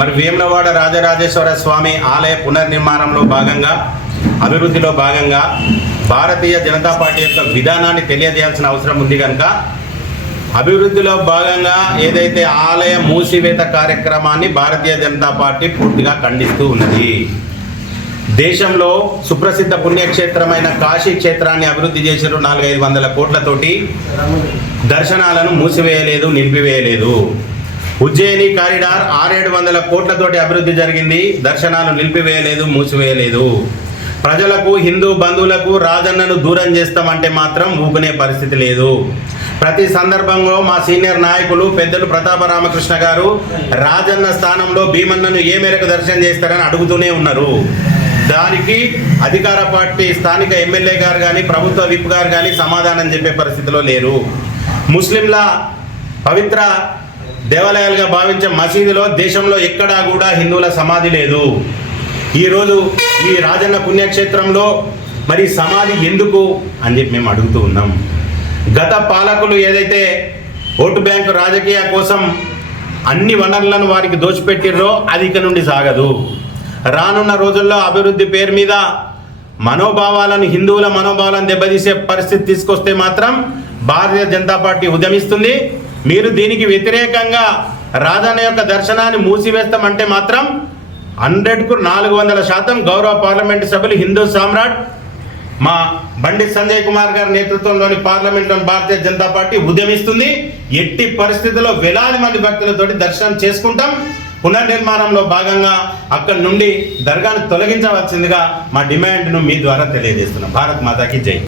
మరి వేములవాడ రాజరాజేశ్వర స్వామి ఆలయ పునర్నిర్మాణంలో భాగంగా, అభివృద్ధిలో భాగంగా భారతీయ జనతా పార్టీ యొక్క విధానాన్ని తెలియజేయాల్సిన అవసరం ఉంది కనుక అభివృద్ధిలో భాగంగా ఏదైతే ఆలయ మూసివేత కార్యక్రమాన్ని భారతీయ జనతా పార్టీ పూర్తిగా ఖండిస్తూ ఉన్నది. దేశంలో సుప్రసిద్ధ పుణ్యక్షేత్రమైన కాశీ క్షేత్రాన్ని అభివృద్ధి చేసిన 400-500 కోట్లతోటి దర్శనాలను మూసివేయలేదు, నిలిపివేయలేదు. ఉజ్జయిని కారిడార్ 600-700 కోట్లతోటి అభివృద్ధి జరిగింది, దర్శనాలు నిలిపివేయలేదు, మూసివేయలేదు. ప్రజలకు, హిందూ బంధువులకు రాజన్నను దూరం చేస్తామంటే మాత్రం ఊకునే పరిస్థితి లేదు. ప్రతి సందర్భంలో మా సీనియర్ నాయకులు పెద్దలు ప్రతాప రామకృష్ణ గారు రాజన్న స్థానంలో భీమన్నను ఏ మేరకు దర్శనం చేస్తారని అడుగుతూనే ఉన్నారు. దానికి అధికార పార్టీ స్థానిక ఎమ్మెల్యే గారు కానీ, ప్రభుత్వ విప్ గారు కానీ సమాధానం చెప్పే పరిస్థితిలో లేరు. ముస్లింల పవిత్ర దేవాలయాలుగా భావించే మసీదులో దేశంలో ఎక్కడా కూడా హిందువుల సమాధి లేదు. ఈరోజు ఈ రాజన్న పుణ్యక్షేత్రంలో మరి సమాధి ఎందుకు అని చెప్పి మేము అడుగుతూ ఉన్నాం. గత పాలకులు ఏదైతే ఓటు బ్యాంకు రాజకీయ కోసం అన్ని వనరులను వారికి దోచిపెట్టిర్రో అది ఇక నుండి సాగదు. రానున్న రోజుల్లో అభివృద్ధి పేరు మీద మనోభావాలను, హిందువుల మనోభావాలను దెబ్బతీసే పరిస్థితి తీసుకొస్తే మాత్రం భారతీయ జనతా పార్టీ ఉద్యమిస్తుంది. మీరు దీనికి వ్యతిరేకంగా రాజన్న యొక్క దర్శనాన్ని మూసివేస్తామంటే మాత్రం 100కు 400% గౌరవ పార్లమెంటు సభ్యులు హిందూ సామ్రాట్ మా బండి సంజయ్ కుమార్ గారి నేతృత్వంలోని పార్లమెంట్లోని భారతీయ జనతా పార్టీ ఉద్యమిస్తుంది. ఎట్టి పరిస్థితుల్లో వేలాది మంది భక్తులతోటి దర్శనం చేసుకుంటాం. పునర్నిర్మాణంలో భాగంగా అక్కడి నుండి దర్గాను తొలగించవలసిందిగా మా డిమాండ్ను మీ ద్వారా తెలియజేస్తున్నాం. భారత్ మాతాకి జై.